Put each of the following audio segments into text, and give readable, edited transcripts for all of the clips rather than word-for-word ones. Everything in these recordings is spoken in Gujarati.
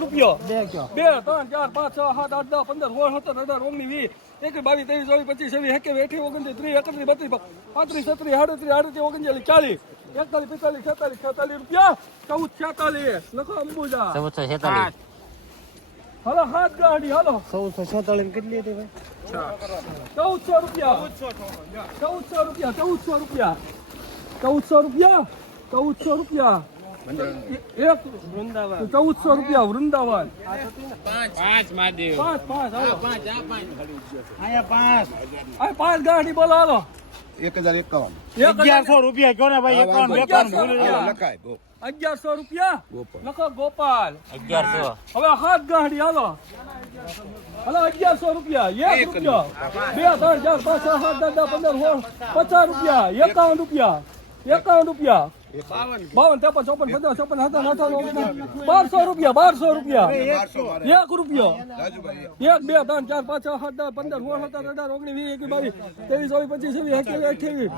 રૂપિયો 2 3 4 5 6 7 8 10 15 16 17 18 19 20 21 22 23 24 25 26 28 29 30 31 32 33 34 38 39 40 41 45 46 રૂપિયા 1446 લખો અંબુજા 1446 હાલો હાથ ગાડી હાલો 1446 કેટલી હતી ભાઈ 1400 રૂપિયા 1400 રૂપિયા 1400 રૂપિયા એક વૃંદાવન 1400 રૂપિયા વૃંદાવન 5 મહાદેવ 5 હાલો 5 આયા 5 5 ગાડી બોલો હાલો 1051 1100 રૂપિયા કયો ને ભાઈ 51 લખાય 1100 રૂપિયા લખો ગોપાલ 1100 હવે હાથ ગાડી હાલો 1100 રૂપિયા 1 રૂપિયો 2 3 4 5 6 7 8 10 15 16 50 રૂપિયા 51 રૂપિયા 52 53 54 55 56 57 58 1200 રૂપિયા 1 રૂપિયો 1 2 3 4 5 6 7 10 15 16 17 18 19 20 21 22 23 24 25 28 29 30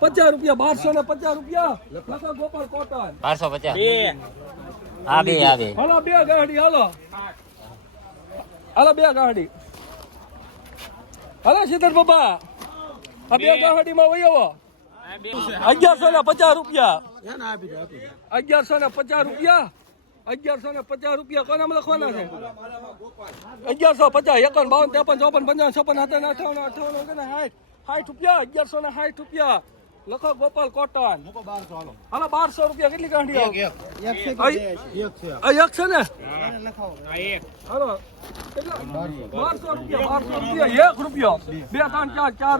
50 રૂપિયા 1250 રૂપિયા લખો ગોપાલ કોટન 1250 આ બે હાલો 2 ગાડી હાલો 2 ગાડી હાલો સીધર બાબા આ 2 ગાડીમાં વહી આવો 1150 રૂપિયા 1150 રૂપિયા 1150 રૂપિયા કોનામાં લખવાના છે 1150 51 52 53 54 55 60 રૂપિયા 1160 રૂપિયા લખો ગોપાલ કોટન હાલો 1200 રૂપિયા કેટલી ગાંઠી આવે એક છે ને હાલો 1200 રૂપિયા 1 રૂપિયો 2 3 4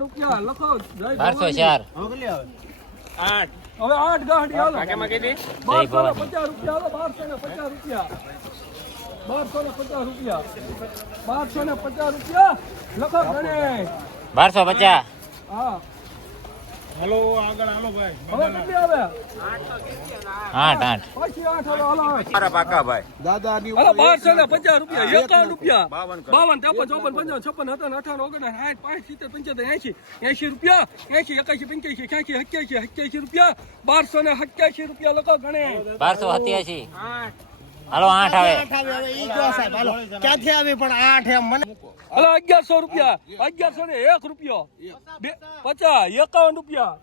રૂપિયા લખો 1204 હવે 8 ગાંઠી હાલો 1250 રૂપિયા હાલો 1250 રૂપિયા 1250 રૂપિયા લખો ગણેશ 1250 હા હેલો આગળ હાલો ભાઈ હવે કેટલી આવે 8 પછી 8 હાલો મારા પાકા ભાઈ દાદાની હાલો 1250 રૂપિયા 51 રૂપિયા 52 53 54 55 56 57 58 60 80 રૂપિયા 80 81 રૂપિયા લખો ગણે 1287 હાલો 8 આવે ક્યાંથી આવી પણ 8 એમ મને હાલો 1100 રૂપિયા 1101 રૂપિયો 50 51 રૂપિયા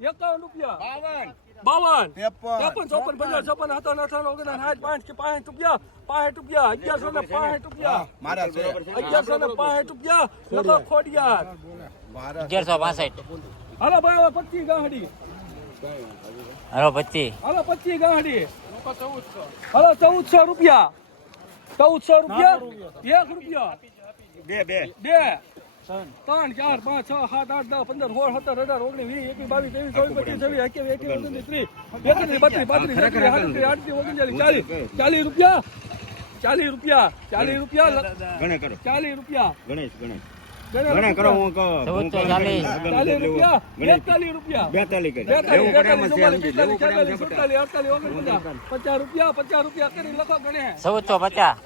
52 52 53 54 55 56 57 58 રૂપિયા 1160 રૂપિયા મારા છે 1160 રૂપિયા લખો ખોડિયાર 1165 હાલો ભાઈ 25 ગાડી હાલો 25 હાલો 25 ગાડી હાલો 1400 રૂપિયા 1 રૂપિયો 2 3 4 5 6 7 8 10 15 16 17 18 19 20 21 22 23 24 40 રૂપિયા 40 રૂપિયા ગણેશ ગણે કરો હું કહો 1440 રૂપિયા 42 રૂપિયા 50 રૂપિયા કરી લખો ગણે 1450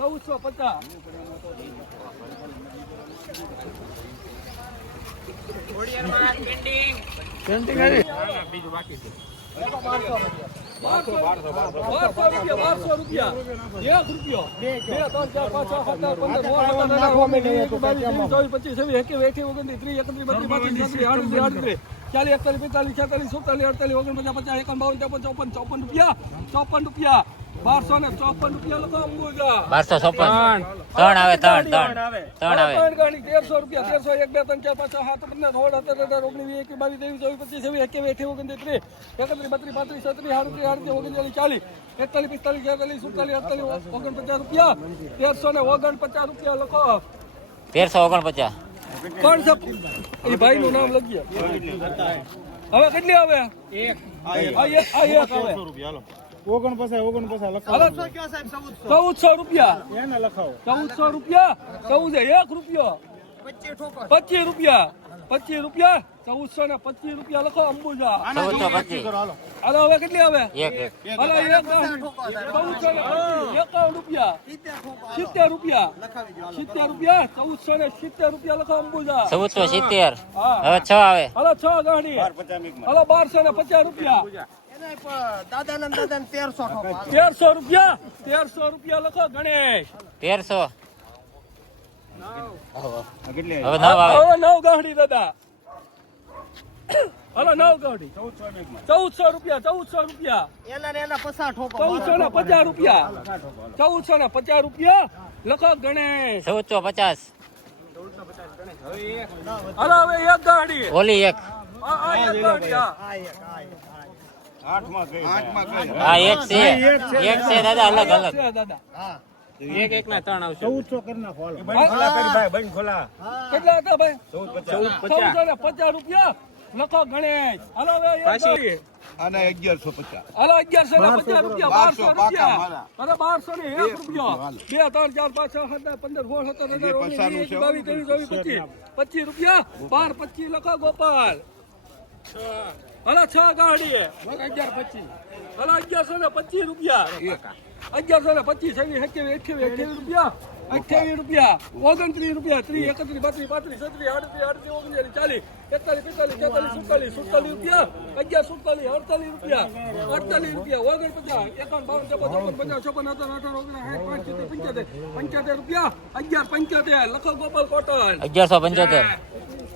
1200 રૂપિયા 1 રૂપિયો 2 3 4 5 6 7 8 9 રૂપિયા 1254 રૂપિયા લખો અંબુજા 1254 3 આવે 3 આવે 1300 રૂપિયા 1301 2 3 4 5 6 7 8 9 10 11 12 23 24 25 26 27 28 29 30 31 32 33 34 35 40 41 42 રૂપિયા 1349 રૂપિયા લખો 1349 કોણ છે એ ભાઈ નું નામ લખીએ હવે કેટલી આવે એક આવે 49 લખાવો 1400 રૂપિયા એને લખાવો 1400 રૂપિયા 1 રૂપિયો 25 રૂપિયા 1425 રૂપિયા લખો અંબુજા 1425 હાલો હવે કેટલી આવે એક હાલો 1451 રૂપિયા 70 રૂપિયા 1470 રૂપિયા લખો અંબુજા 1470 હા હવે 6 આવે હાલો 6 ગાડી હાલો 1250 રૂપિયા દાદા ને 1300 ઠોકો. 1300 રૂપિયા 1300 રૂપિયા લખો ગણેશ 1300 કેટલી હવે નવ આવે હવે 9 ગાંઠી દાદા હાલો 9 ગાંઠી 1400 રૂપિયા 1400 રૂપિયા એના ને એના 50 ઠોકો. 1450 રૂપિયા 1450 રૂપિયા લખો ગણેશ 1450 હાલો હવે એક ગાંઠી ઓલી એક આ એક ગાંઠી હા આ એક, આ એક. આઠમાં કઈ આ એક છે દાદા અલગ અલગ છે દાદા હા. એક એક ના ત્રણ આવશે 1400 કરી નાખો હાલો. બંધ ખોલા કેટલા હતા ભાઈ 1450 1450 રૂપિયા લખો ગણેશ હાલો હવે એક ગાંઠી અને 1150 હાલો 1150 રૂપિયા 1200 પાકા રૂપિયા મારા. અરે 1200 ને 1 રૂપિયો 2 3 4 5 6 7 8 19 20 22 23 24 25 રૂપિયા 12 25 લખો ગોપાલ હાલો 6 ગાડી 1125 હાલો 1125 રૂપિયા 1125 27 રૂપિયા 28 રૂપિયા 29 રૂપિયા 30 31 32 33 34 35 36 40 41 રૂપિયા 1147 રૂપિયા 48 રૂપિયા 49 50 રૂપિયા 11 લખો ગોપાલ કોટન 1175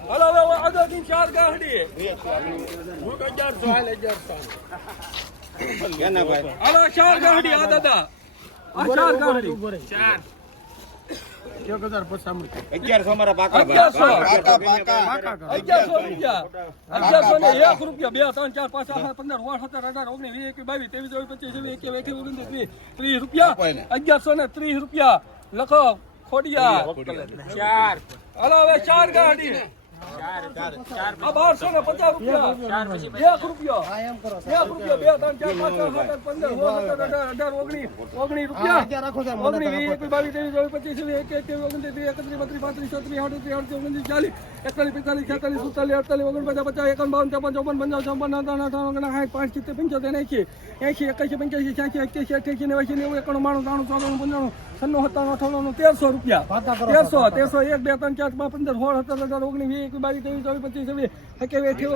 હાલો હવે આગળની 4 ગાડી 1100 હાલ 1100 કેના ભાઈ હાલો 4 ગાડી આ દાદા આ 4 ગાડી 1100 મારા પાકા ભાઈ 1100 1100 રૂપિયા 1100 ને 1 રૂપિયા 2 3 4 5 6 7 15 16 17 18 19 20 21 22 23 24 25 30 રૂપિયા 1100 ને 30 રૂપિયા લખો ખોડિયા 4 હાલો હવે 4 ગાડી 1250 રૂપિયા 1 રૂપિયો 1 રૂપિયો 2 3 4 5 6 7 8 15 16 17 18 રૂપિયા 19 1300 રૂપિયા 1300 1 2 3 4 5 15 16 17 18 19 20 21 22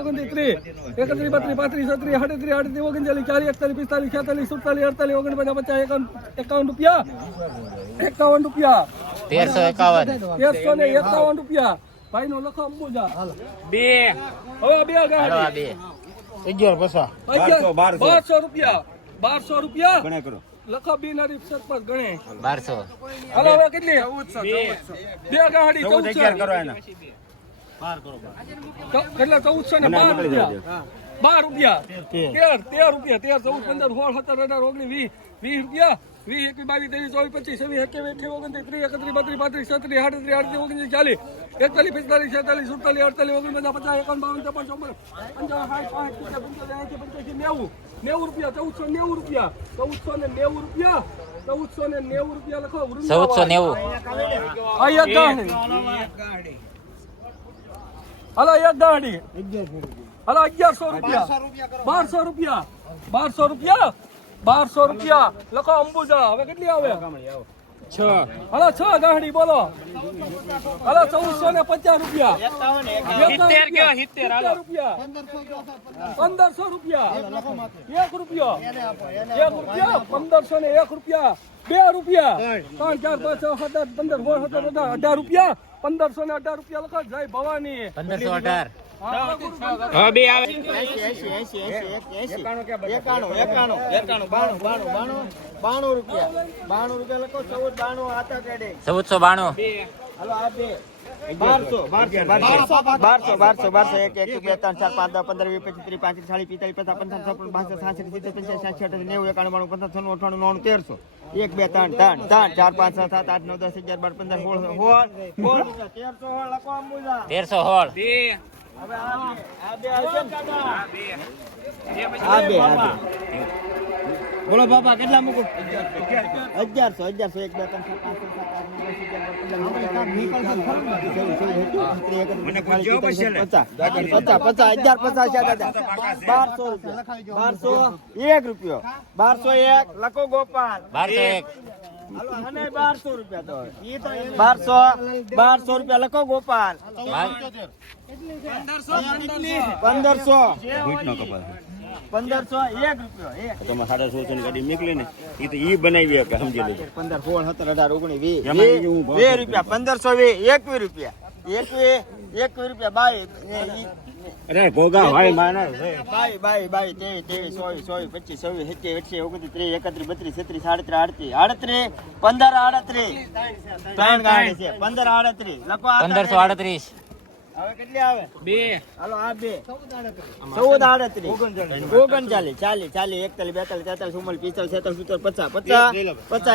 23 24 25 31 32 33 38 51 રૂપિયા 51 રૂપિયા 1351 ને 51 રૂપિયા ભાઈ નો લખો અંબુજા બે હવે બે ગાડી 1200 રૂપિયા 1200 રૂપિયા ગણે કરો લખો બિનારી સરપંચ ગણે 1200 હાલો હવે કેટલી 2 ગાડી 1400 કરો એના કેટલા 1412 રૂપિયા 12 રૂપિયા 13 રૂપિયા 13 14 15 16 17 18 19 20 રૂપિયા 20 21 22 23 24 25 26 27 28 29 30 31 32 33 34 41 45 90 રૂપિયા 1490 રૂપિયા 1490 રૂપિયા 1490 રૂપિયા લખો 1490 આ એક ગાડી હાલો એક ગાડી હાલો 1100 રૂપિયા 1200 રૂપિયા 1200 રૂપિયા લખો અંબુજા હવે કેટલી આવે 6 હાલો 6 ગાડી બોલો હાલો 1450 રૂપિયા 70 રૂપિયા 1500 રૂપિયા 1 રૂપિયો 1 રૂપિયા 1500 ને 1 રૂપિયા 2 રૂપિયા 3 4 5 6 7 8 15 16 17 18 રૂપિયા 1500 ને 18 રૂપિયા લખો જય ભવાની 1518 હવે બે આવે 92 રૂપિયા લખો 1492 આતા કેડે 1492 હાલો આ બે 1200 1 1 2 3 4 5 10 15 20 25 30 35 40 45 56 57 58 59 1300 1 2 3 4 5 6 7 8 9 10 11 12 15 16 લખો અંબુજા 1316 હવે આ બે બોલો બાપા કેટલા મૂકું 1100 1 2 3 1 રૂપિયો 1201 લખો ગોપાલ 1201 રૂપિયા તો 1200 રૂપિયા લખો ગોપાલ 1500 1500 1 રૂપિયો તમે 1650 ની ગાડી નીકળી ને એ તો ઈ બનાવી કે સમજી લેજો 15 16 17 18 19 એમાં 20 હું ભાવ 20 રૂપિયા 1520 21 રૂપિયા 21 રૂપિયા બાય અરે ભોગા ભાઈ માને બાય 23 24 25 26 27 28 29 30 31 32 33 38 15 ત્રણ ગાડી છે 15 38 લખો આ 1538 હવે કેટલી આવે 2 હાલો આ 2 14 38 39 40 41 42 43 44 45 46 50 50 51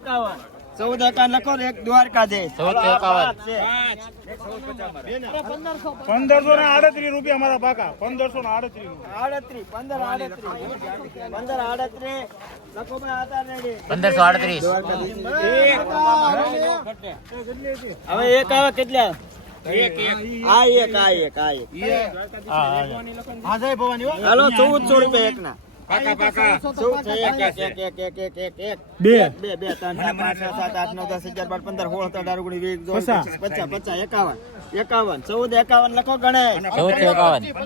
14 51 લખો ને એક દ્વારકા દે 1538 રૂપિયા મારા પાકા 1538 1538 લખો ભાઈ આધાર રેડી 1538 હવે એક આવે કેટલા આ એક હાલો 1400 રૂપિયા એક ના પાકા પાકા 2 3 4 5 6 7 8 9 10 11 12 15 16 17 18 19 20 21 25 51 14 51 લખો ગણેશ 1451